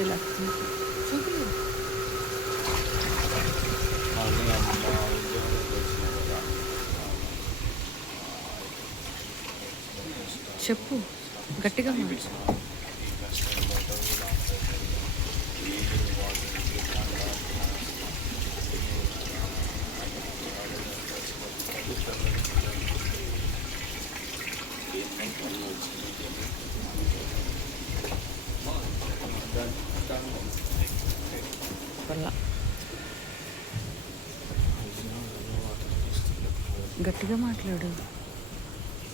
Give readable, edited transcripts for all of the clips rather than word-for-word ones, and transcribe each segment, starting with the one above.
ఇలా చూపి. చెప్పు గట్టిగా మాట. గట్టిగా మాట్లాడు,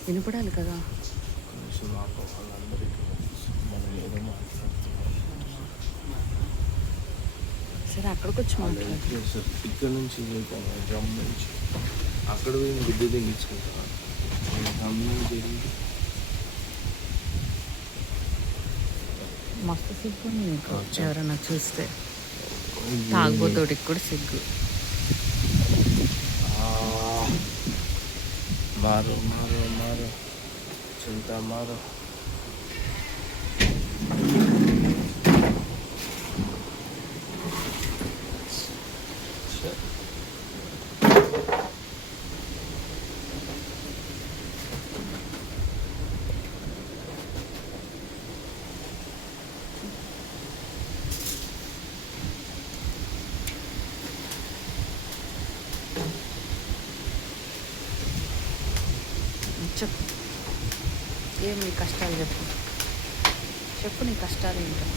వినపడాలి కదా. సరే అక్కడికి వచ్చి మాట్లాడు. ఇక్కడ నుంచి డ్రమ్ నుంచి అక్కడ గుడ్డు తెగించుకుంటా మస్తు సిగ్గు నీకు, ఎవరన్నా చూస్తే. తాగబోతోడికి కూడా సిగ్గు. మారో మారో మారో చింత మారో. చెప్పు, ఏం నీ కష్టాలు చెప్పు. చెప్పు నీ కష్టాలు ఏంటో.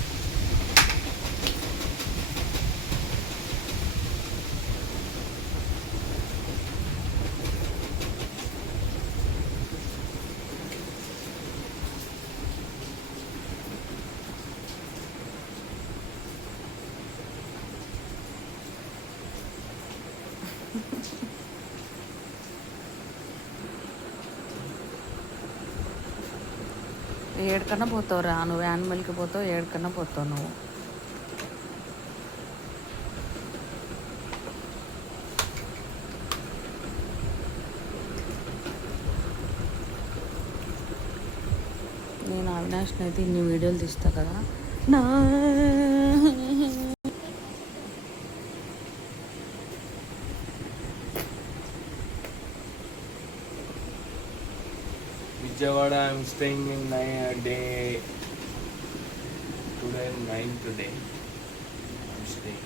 ఏడుకన్నా పోతావు రా, నువ్వు యానిమల్కి పోతావు, ఏడుకన్నా పోతావు నువ్వు. నేను అవినాష్ని అయితే ఇన్ని వీడియోలు తీస్తా కదా నా. Vijayawada, I'm staying in day today, 9 today. I'm staying.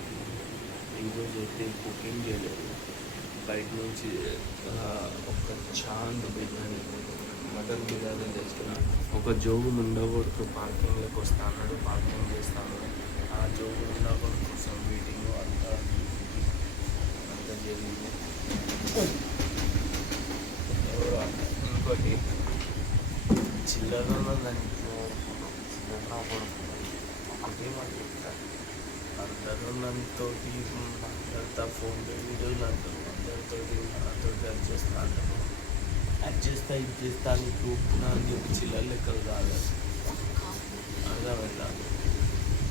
ఈరోజు అయితే కుకింగ్ చేయలేదు. బయట నుంచి ఒక చాంద్ బిర్యానీ, మటన్ బిర్యానీ తెచ్చుకున్నా. ఒక జోగు ముండగొడుకు పార్కింగ్లోకి వస్తా అన్నాడు, పార్కింగ్ చేస్తాను. ఆ జోగు ముండగొడు కోసం వెయిటింగ్ అంతా జరిగింది. ఇంకోటి చిల్లరలో దానికి ఒకటి మాట్లాడతారు. అందరూ నన్నుతో మాట్లాడతా, ఫోన్లో వీడియోలు అంటారు. అందరితో నాతో అది చేస్తా ఇది చేస్తా నీకు నీకు చిల్లర లెక్కలు కాదు. అర్థమైందా?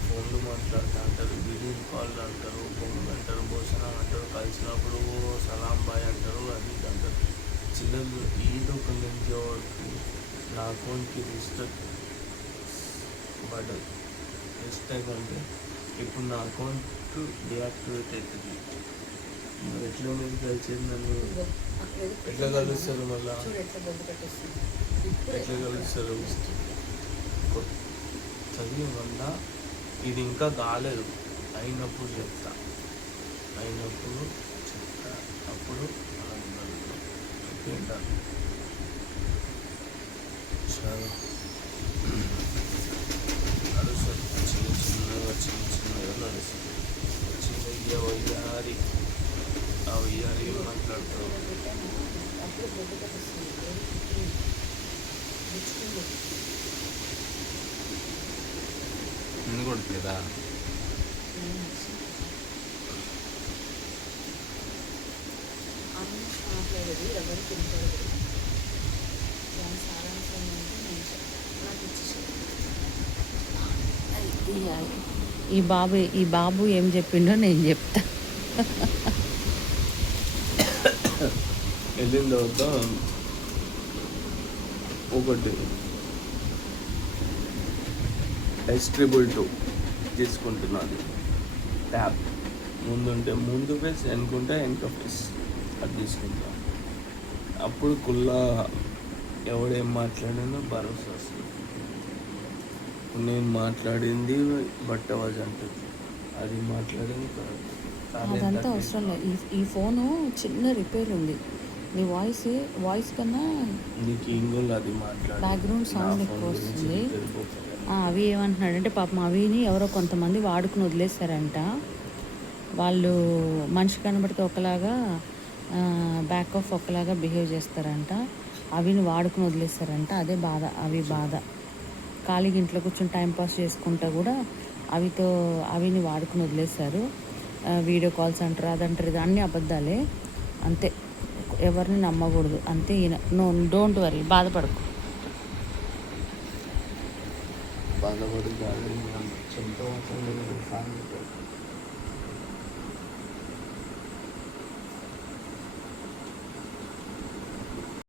ఫోన్లు మాట్లాడుతూ అంటారు, వీడియో కాల్ అంటారు, ఫోన్లు అంటారు, భోజనం అంటారు, కలిసినప్పుడు సలాం బాయ్ అంటారు, అది అంటారు. చిల్లరలు ఏదో ఒక నుంచి నా అకౌంట్కి రిజిస్టర్ పడ్డది. రిజిస్టర్ అంటే ఇప్పుడు నా అకౌంట్ డియాక్టివేట్ అవుతుంది. మరి ఎట్లా మీరు కలిసేది నన్ను? ఎట్లా కలుస్తారు? మళ్ళా ఎట్లా కలుస్తారు? చదివి వల్ల ఇది ఇంకా కాలేదు, అయినప్పుడు చెప్తా, అప్పుడు ఓకేంటా? చాలా నడుస్తుంది, చిన్నగా నడుస్తుంది. చిన్న వయ్యారి ఆ వయ్యారి ఏం మాట్లాడతావు? ఎందుకు కొడుతుందా? ఈ బాబు ఏం చెప్పిండో నేను చెప్తా. వెళ్ళిన తర్వాత ఒకటి S222 తీసుకుంటున్నది ట్యాబ్. ముందుంటే ముందు ఫేస్, వెనుకుంటే వెనక ఫేస్, అది తీసుకుంటాం. అప్పుడు కుల్లా ఎవడేం మాట్లాడినా భరోసా వస్తుంది. నేను మాట్లాడింది బట్ట వాజ్ అంటుంది, అది మాట్లాడింది కరెక్ట్. అదంతా అవసరం లేదు. ఈ ఫోను చిన్న రిపేర్ ఉంది. నీ వాయిస్ కన్నా నీకు ఇంగోళ్ళు అది మాట్లాడి బ్యాక్గ్రౌండ్ సౌండ్ ఎక్కువ వస్తుంది. అవి ఏమంటున్నాడంటే పాపం అవిని ఎవరో కొంతమంది వాడుకుని వదిలేశారంట. వాళ్ళు మనిషి కనబడితే ఒకలాగా బ్యాక్ ఆఫ్ ఒకలాగా బిహేవ్ చేస్తారంట. అవిని వాడుకుని వదిలేస్తారంట. అదే బాధ, అవి బాధ. ఖాళీగా ఇంట్లో కూర్చొని టైంపాస్ చేసుకుంటా కూడా అవిని వాడుకుని వదిలేశారు. వీడియో కాల్స్ అంటారు, అదంటారు, ఇది అన్నీ అబద్ధాలే. అంతే, ఎవరిని నమ్మకూడదు అంతే. నో, డోంట్ వరీ, బాధపడకు. బాధపడి చెంత